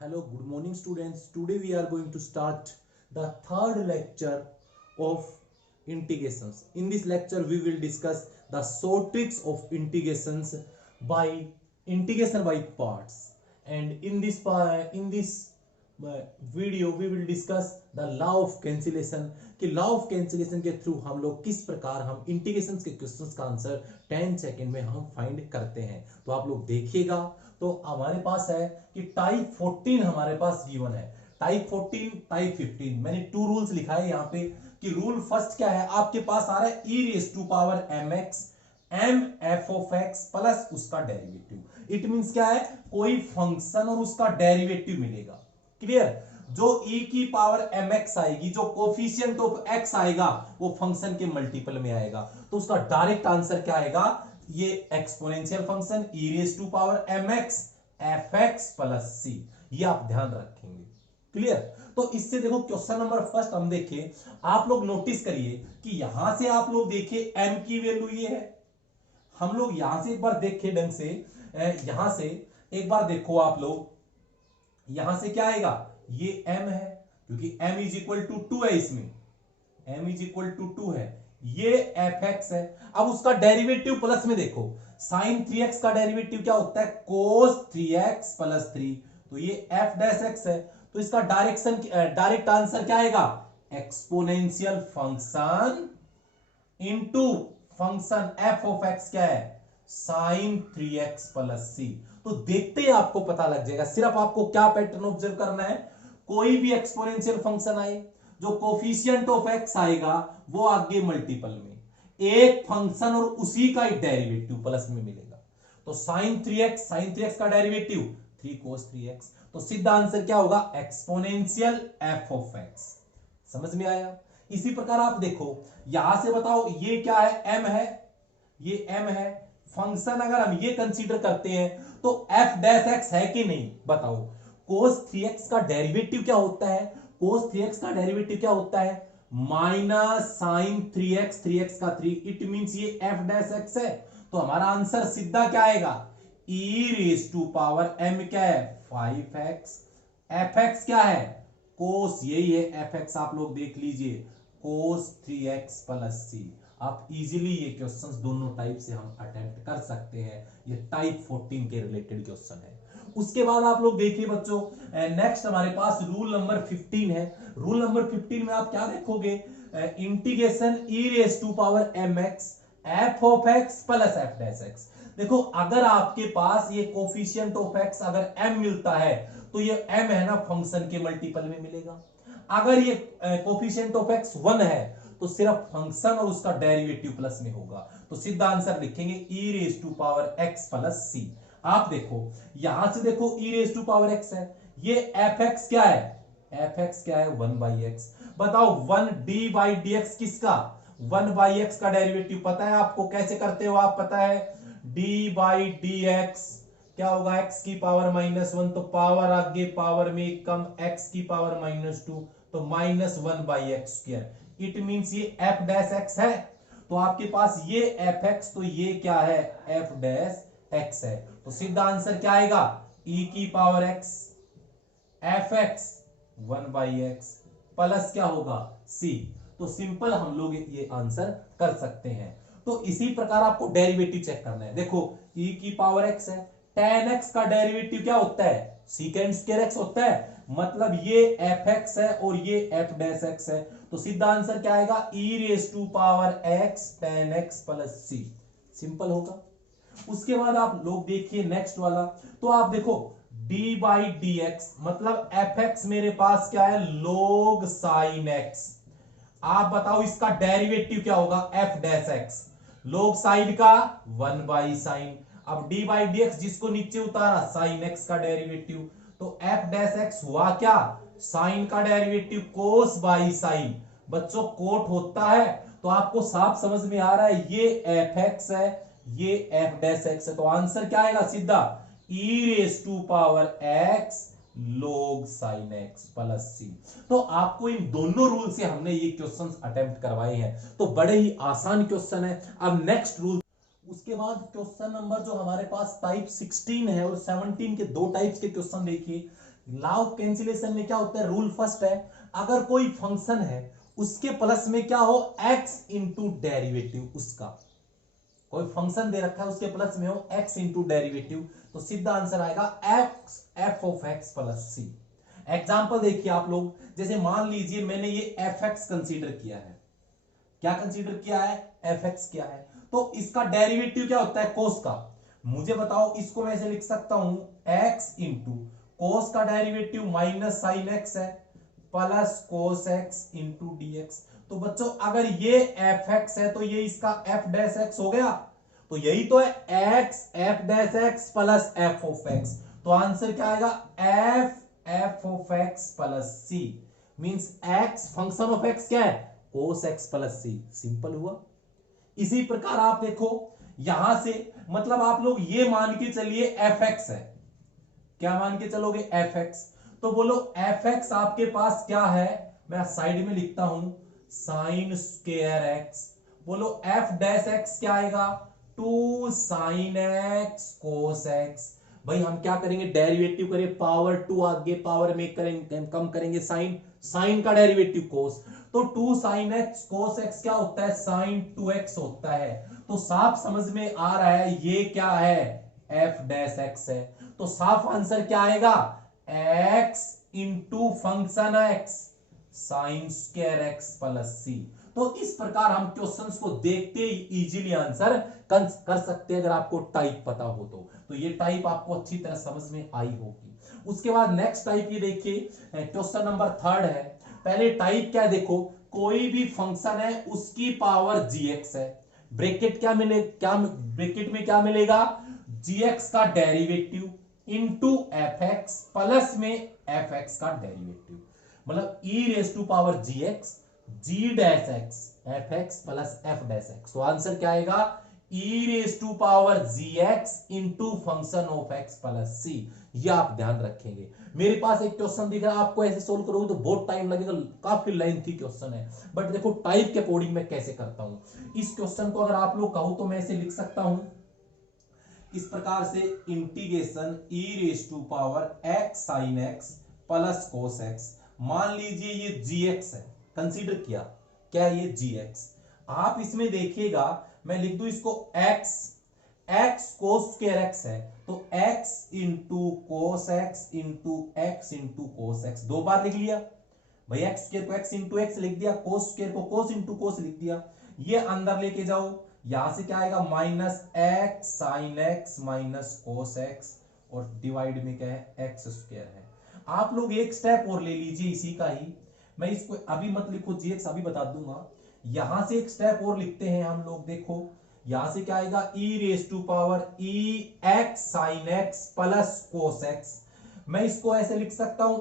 Hello, good morning students. Today we are going to start the third lecture of integrations. In this lecture we will discuss the short tricks of by integration by parts. And in this video we will discuss the law of cancellation कि law of cancellation के through हम लोग किस प्रकार हम integration के questions का answer 10 second में हम फाइंड करते हैं। तो आप लोग देखिएगा। तो हमारे पास है कि टाइप 14 हमारे पास गिवन है, टाइप 14 टाइप 15। मैंने टू रूल्स लिखा है यहाँ पे कि रूल फर्स्ट क्या है, आपके पास आ रहा है e raise to power m x m f of x plus उसका डेरिवेटिव। इट मींस क्या है, कोई फंक्शन और उसका डेरिवेटिव मिलेगा। क्लियर? जो e की पावर mx आएगी, जो कोफिशिएंट ऑफ x आएगा वो फंक्शन के मल्टीपल में आएगा, तो उसका डायरेक्ट आंसर क्या आएगा, ये exponential function e raise to power mx fx plus c। ये आप ध्यान रखेंगे। क्लियर? तो इससे देखो क्वेश्चन नंबर फर्स्ट हम देखें, आप लोग नोटिस करिए कि यहां से आप लोग देखिए m की वैल्यू ये है। हम लोग यहां से एक बार देखें ढंग से, यहां से एक बार देखो आप लोग, यहां से क्या आएगा, ये m है क्योंकि m इज इक्वल टू 2 है, इसमें m इज इक्वल टू 2 है, ये fx है। अब उसका डेरिवेटिव प्लस में देखो, साइन 3x का डेरिवेटिव क्या होता है, कोस 3x प्लस 3, तो ये f डैश x है। तो इसका डायरेक्ट आंसर क्या आएगा, exponential function into function f of x क्या है, साइन 3x प्लस c। तो देखते ही आपको पता लग जाएगा, सिर्फ आपको क्या पैटर्न ऑब्जर्व करना है, कोई भी एक्सपोनेंशियल फंक्शन आए, जो कोफिशिएंट ऑफ x आएगा वो आगे मल्टीपल में, एक फंक्शन और उसी का ही डेरिवेटिव प्लस में मिलेगा। तो साइन 3x का डेरिवेटिव 3 cos 3x, तो सीधा आंसर क्या होगा, एक्सपोनेंशियल f ऑफ x। समझ में आया? इसी प्रकार आप देखो, यहां से बताओ ये क्या है, m है, ये m है। फंक्शन अगर हम ये कंसीडर करते हैं तो f डैश x है कि नहीं, बताओ। cos 3x का डेरिवेटिव क्या होता है, cos 3x का डेरिवेटिव क्या होता है, माइनस साइन 3x का 3, इट मींस ये f डैश x है। तो हमारा आंसर सीधा क्या आएगा, e raise to power m क्या है, 5x, fx क्या है, cos, यही है fx, आप लोग देख लीजिए, cos 3x प्लस c। आप इजीली ये क्वेश्चंस दोनों टाइप से हम अटेम्प्ट कर सकते हैं। ये टाइप 14 के रिलेटेड क्वेश्चन है। उसके बाद आप लोग देखिए बच्चों, नेक्स्ट हमारे पास रूल नंबर 15 है। रूल नंबर 15 में आप क्या देखोगे, integration e raise to power m x f of x plus f dash x. देखो अगर आपके पास ये कोफिशिएंट ऑफ एक्स अगर m मिलता है तो ये m है ना फंक्शन के मल्टीपल में मिलेगा। अगर ये कोफिशिएंट ऑफ एक्स 1 है तो सिर्फ फंक्शन और उसका डेरिवेटिव प्लस में होगा। तो सीधा आंसर लिखेंगे e raise to power x plus c. आप देखो यहां से देखो e raise to power x है, ये एफ एक्स क्या है, एफ एक्स क्या है, 1 बाई एक्स। बताओ 1 डी बाई डी एक्स किसका, 1 बाई एक्स का डेरिवेटिव पता है आपको, कैसे करते हो आप, पता है, डी बाई डी एक्स क्या होगा, एक्स की पावर -1, तो पावर आगे पावर में कम, एक्स की पावर -2, तो -1 बाई एक्स स्क्वायर। इट मींस ये f डैश x है, तो आपके पास ये fx, तो ये क्या है, f डैश x है। तो सीधा आंसर क्या आएगा, e की power x fx 1 by x plus क्या होगा c। तो सिंपल हम लोग ये आंसर कर सकते हैं। तो इसी प्रकार आपको डेरिवेटिव चेक करना है। देखो e की पावर x है, tan x का डेरिवेटिव क्या होता है, सीकेंड स्क्वायर x होता है, मतलब ये fx है और ये f डैश x है। तो सीधा आंसर क्या आएगा, e raise to power x tan x plus c। Simple होगा। उसके बाद आप लोग देखिए नेक्स्ट वाला, तो आप देखो d बाई डी एक्स मतलब fx मेरे पास क्या है, log sin x। आप बताओ इसका डेरिवेटिव क्या होगा, f dash x, log side का 1 बाई साइन। अब d बाई डी एक्स जिसको नीचे उतारा, साइन x का डेरिवेटिव, तो f डैश x हुआ क्या, साइन का डेरिवेटिव कोस बाई साइन। बच्चों कोट होता है तो आपको साफ समझ में आ रहा है, ये fx है, ये f डैश x है। तो आंसर क्या आएगा, सीधा e raise to power x log sin x plus c। तो आपको इन दोनों रूल से हमने ये क्वेश्चंस अटेम्प्ट करवाए हैं, तो बड़े ही आसान क्वेश्चन है। अब नेक्स्ट रूल, उसके बाद क्वेश्चन नंबर जो हमारे पास टाइप 16 है और 17 के दो टाइप्स के क्वेश्चन देखिए। लॉ ऑफ कैंसिलेशन में क्या होता है, रूल फर्स्ट है, अगर कोई फंक्शन है उसके प्लस में क्या हो, x इंटू डेरिवेटिव उसका, कोई फंक्शन दे रखा है उसके प्लस में हो x इंटू डेरिवेटिव, तो सीधा आंसर आएगा f of x plus c. Example देखिए आप लोग, जैसे मान लीजिए मैंने ये एफ एक्स कंसीडर किया है, क्या कंसीडर किया है, एफ एक्स किया है, तो इसका डेरिवेटिव क्या होता है, कोस का। मुझे बताओ, इसको मैं ऐसे लिख सकता हूं x इंटू कोस का डेरिवेटिव माइनस साइन एक्स है plus cos x into dx. तो बच्चों अगर ये एफ एक्स है तो ये इसका एफ डैश एक्स हो गया, तो यही तो है x f dash x plus f of x, तो आंसर क्या आएगा, f of x plus c, means x function of x क्या है, cos x plus c. Simple हुआ। इसी प्रकार आप देखो यहां से, मतलब आप लोग ये मान के चलिए एफ एक्स है, क्या मान के चलोगे, एफ एक्स, तो बोलो एफ एक्स आपके पास क्या है, मैं साइड में लिखता हूं साइन स्क्वायर एक्स, बोलो एफ डैश एक्स क्या आएगा, 2 साइन एक्स कोस एक्स। भाई हम क्या करेंगे, डेरिवेटिव करें, पावर 2 आगे पावर में करेंगे, कम करेंगे साइन, साइन का डेरिवेटिव कोस, तो 2 साइन एक्स कोस एक्स क्या होता है, साइन 2x होता है। तो साफ समझ में आ रहा है ये क्या है, एफ डैश एक्स है, तो साफ आंसर क्या आएगा, x into function x sine square x plus c. तो इस प्रकार हम क्वेश्चंस को देखते ही इजीली आंसर कर सकते हैं, अगर आपको टाइप पता हो तो ये टाइप आपको अच्छी तरह समझ में आई होगी। उसके बाद नेक्स्ट टाइप ये देखिए, क्वेश्चन नंबर 3 है। पहले टाइप क्या है देखो, कोई भी फंक्शन है उसकी पावर gx है, ब्रैकेट क्या मिले, क्या ब्रैकेट में क्या मिलेगा, gx का derivative into f x plus में एफ एक्स का डेरिवेटिव, मतलब e raise to power g x g dash x f x plus f dash x. तो आंसर क्या आएगा, e raise to power g x into function of x plus c. ये आप ध्यान रखेंगे। मेरे पास एक क्वेश्चन दिख रहा है, आपको ऐसे सोल्व करोगे तो बहुत टाइम लगेगा, काफी लेंथी क्वेश्चन है, बट देखो टाइप के अकॉर्डिंग मैं कैसे करता हूं। इस क्वेश्चन को अगर आप लोग कहो तो मैं ऐसे लिख सकता हूं इस प्रकार से, integration e raise to power x sine x plus cos x. मान लीजिए ये gx है, कंसीडर किया, क्या ये gx, आप इसमें देखिएगा मैं लिख दूं इसको x कोस स्क्वायर x है, तो x इंटू कोस x into x into cos x, 2 बार लिख लिया भाई, x स्क्वायर को x इंटू एक्स लिख दिया, कोस स्क्वायर को कोस इंटू कोस लिख दिया। ये अंदर लेके जाओ, यहां से क्या आएगा, minus x sine x minus cos x, और डिवाइड में क्या है, एक्स स्क्वायर है। आप लोग एक स्टेप और ले लीजिए इसी का ही, मैं इसको अभी मत लिखो gx, अभी बता दूंगा। यहां से एक स्टेप और लिखते हैं हम लोग, देखो यहां से क्या आएगा, e raise to power e x sine x plus cos x. मैं इसको ऐसे लिख सकता हूं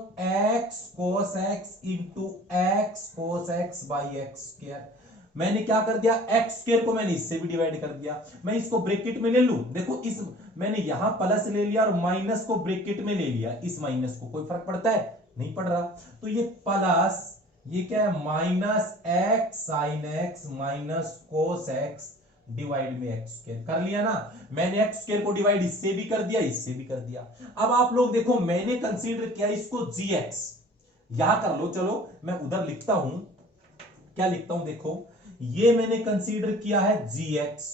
x cos x into x cos x by x square. मैंने क्या कर दिया, एक्स स्क्वायर को मैंने इससे भी डिवाइड कर दिया, मैं इसको ब्रैकेट में ले लूं, देखो इस मैंने यहां प्लस ले लिया और माइनस को ब्रैकेट में ले लिया, इस माइनस को कोई फर्क पड़ता है, नहीं पड़ रहा, तो ये प्लस, ये क्या है, minus x sine x minus cos x divide में एक्स स्क्वायर कर लिया ना। मैंने एक्स स्क्वायर को डिवाइड इससे भी कर दिया, इससे भी कर दिया। अब आप लोग देखो, मैंने कंसीडर किया इसको gx, यहां कर लो, चलो मैं उधर लिखता हूं, क्या लिखता हूं देखो, ये मैंने कंसीडर किया है gx,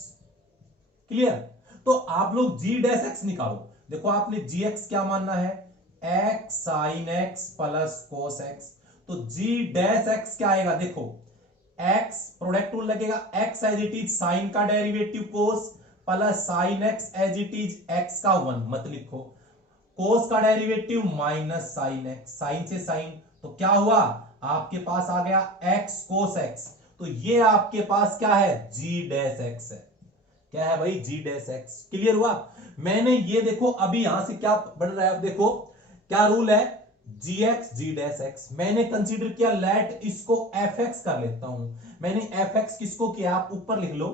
क्लियर। तो आप लोग g डैश x निकालो, देखो आपने gx क्या मानना है, x sine x plus cos x, तो g डैश x क्या आएगा, देखो x प्रोडक्ट रूल लगेगा, x as it is sine का derivative cos plus sine x as it is x का 1 मत लिखो, कोस का derivative minus sine x, sine से साइन, तो क्या हुआ, आपके पास आ गया x कोस x, तो ये आपके पास क्या है, g डैश x है, क्या है भाई, g डैश x। क्लियर हुआ। मैंने ये देखो अभी यहां से क्या बढ़ रहा है, अब देखो क्या रूल है, gx g डैश x, मैंने कंसीडर किया, लेट इसको fx कर लेता हूं, मैंने fx किसको किया, आप ऊपर लिख लो,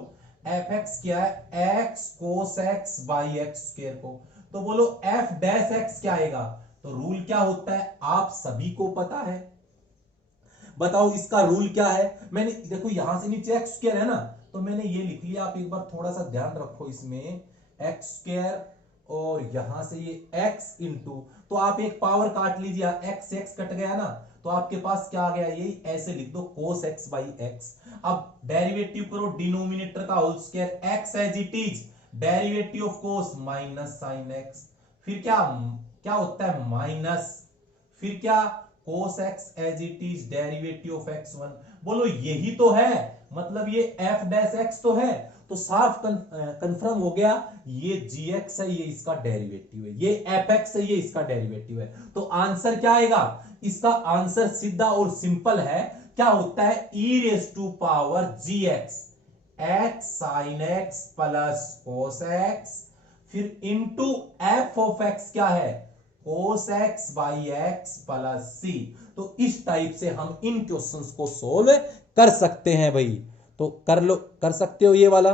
fx क्या है, x cos x by x square को, तो बोलो f डैश x क्या आएगा, तो रूल क्या होता है आप सभी को पता है, बताओ इसका रूल क्या है। मैंने देखो यहां से नीचे एक्स स्क्वायर है ना, तो मैंने ये लिख लिया, आप एक बार थोड़ा सा ध्यान रखो इसमें, एक्स स्क्वायर और यहां से ये x इंटू, तो आप एक पावर काट लीजिए, x x कट गया ना, तो आपके पास क्या आ गया, ये ऐसे लिख दो cos x बाई x। अब डेरिवेटिव करो डिनोमिनेटर का whole square, x as it is, derivative of cos minus sine x, फिर क्या क्या होता है माइनस, फिर क्या cos x as it is derivative of x1। बोलो यही तो है, मतलब ये f डैश x तो है, तो साफ कंफर्म हो गया ये gx है, ये इसका डेरिवेटिव है, ये fx है, ये इसका डेरिवेटिव है। तो आंसर क्या आएगा, इसका आंसर सीधा और सिंपल है, क्या होता है e raise to power gx x sin x plus cos x, फिर इंटू f ऑफ x क्या है cos x by x plus c। तो इस टाइप से हम इन क्वेश्चंस को सोल्व कर सकते हैं भाई। तो कर लो, कर सकते हो ये वाला।